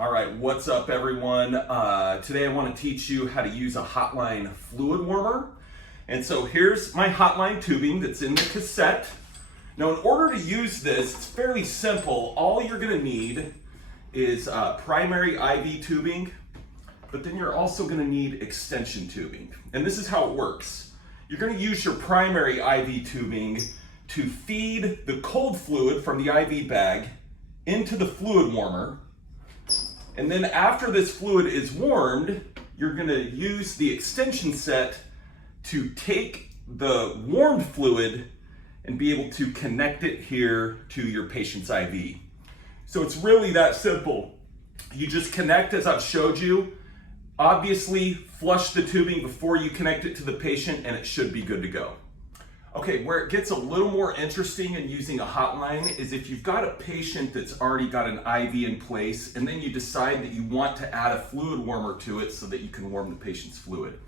All right, what's up everyone? Today I want to teach you how to use a Hotline fluid warmer. And so here's my Hotline tubing that's in the cassette. Now in order to use this, it's fairly simple. All you're gonna need is primary IV tubing, but then you're also gonna need extension tubing. And this is how it works. You're gonna use your primary IV tubing to feed the cold fluid from the IV bag into the fluid warmer. And then after this fluid is warmed, you're gonna use the extension set to take the warmed fluid and be able to connect it here to your patient's IV. So it's really that simple. You just connect as I've showed you. Obviously, flush the tubing before you connect it to the patient and it should be good to go. Okay, where it gets a little more interesting in using a Hotline is if you've got a patient that's already got an IV in place and then you decide that you want to add a fluid warmer to it so that you can warm the patient's fluid.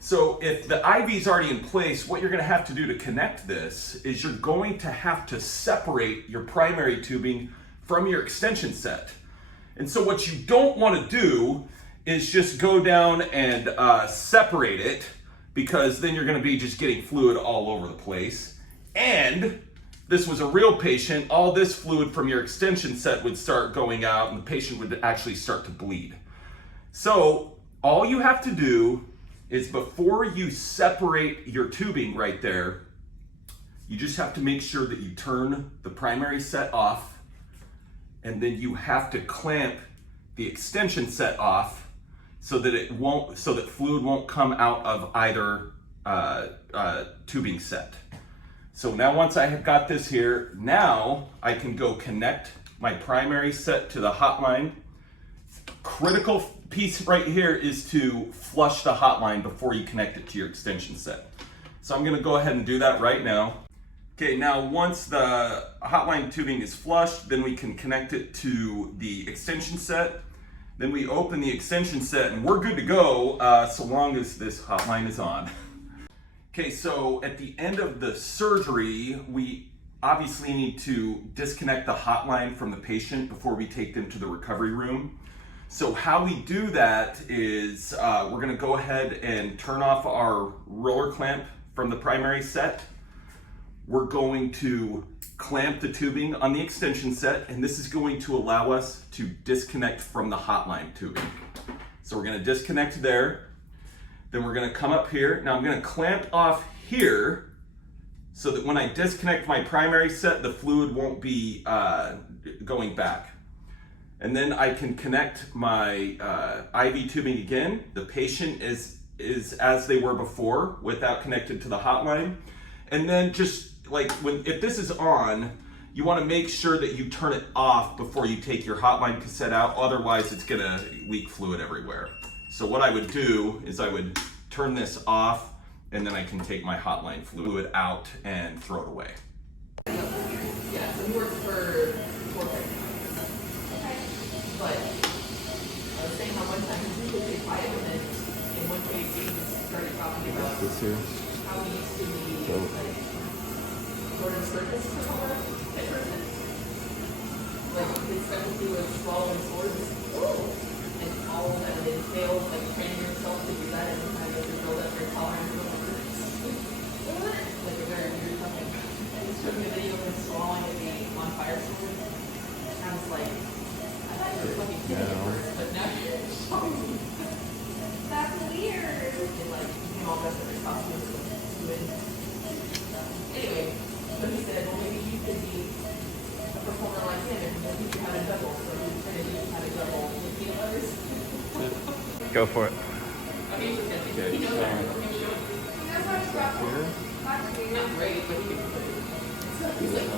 So if the IV is already in place, what you're gonna have to do to connect this is you're going to have to separate your primary tubing from your extension set. And so what you don't wanna do is just go down and separate it, because then you're gonna be just getting fluid all over the place. And this was a real patient, all this fluid from your extension set would start going out and the patient would actually start to bleed. So all you have to do is before you separate your tubing right there, you just have to make sure that you turn the primary set off, and then you have to clamp the extension set off so that fluid won't come out of either tubing set. So now once I have got this here, now I can go connect my primary set to the Hotline. Critical piece right here is to flush the Hotline before you connect it to your extension set. So I'm gonna go ahead and do that right now. Okay, now once the Hotline tubing is flushed, then we can connect it to the extension set. Then we open the extension set and we're good to go so long as this Hotline is on. Okay, so at the end of the surgery, we obviously need to disconnect the Hotline from the patient before we take them to the recovery room. So how we do that is we're gonna go ahead and turn off our roller clamp from the primary set. We're going to clamp the tubing on the extension set, and this is going to allow us to disconnect from the Hotline tubing. So we're gonna disconnect there. Then we're gonna come up here. Now I'm gonna clamp off here so that when I disconnect my primary set, the fluid won't be going back. And then I can connect my IV tubing again. The patient is as they were before without connected to the Hotline. And then just like if this is on, you want to make sure that you turn it off before you take your Hotline cassette out, otherwise it's gonna leak fluid everywhere. So what I would do is I would turn this off, and then I can take my Hotline fluid out and throw it away. Yeah, so he works for corporate. But I was saying how one time he was really quiet with it, and one day he just started talking about how he used to be like sort of circus performer at person. Like his specialty was swallowing swords. And all that it entails, like training yourself to do that and how you have to build up your tolerance for words. Like a very weird something. I just took a video of him swallowing a on fire sword. And I was like, I thought you were fucking kidding at first, but now you're showing me. That's weird. And like, you know, all dressed up in costumes and anyway, so he said, well, maybe you could be a performer like him and maybe you had a double, so he was going to teach you how to double with peanut butters. Go for it. Okay, he's just going to he knows that. Okay, sure. He knows how to drop it. Not great, but he can put it. So he's like,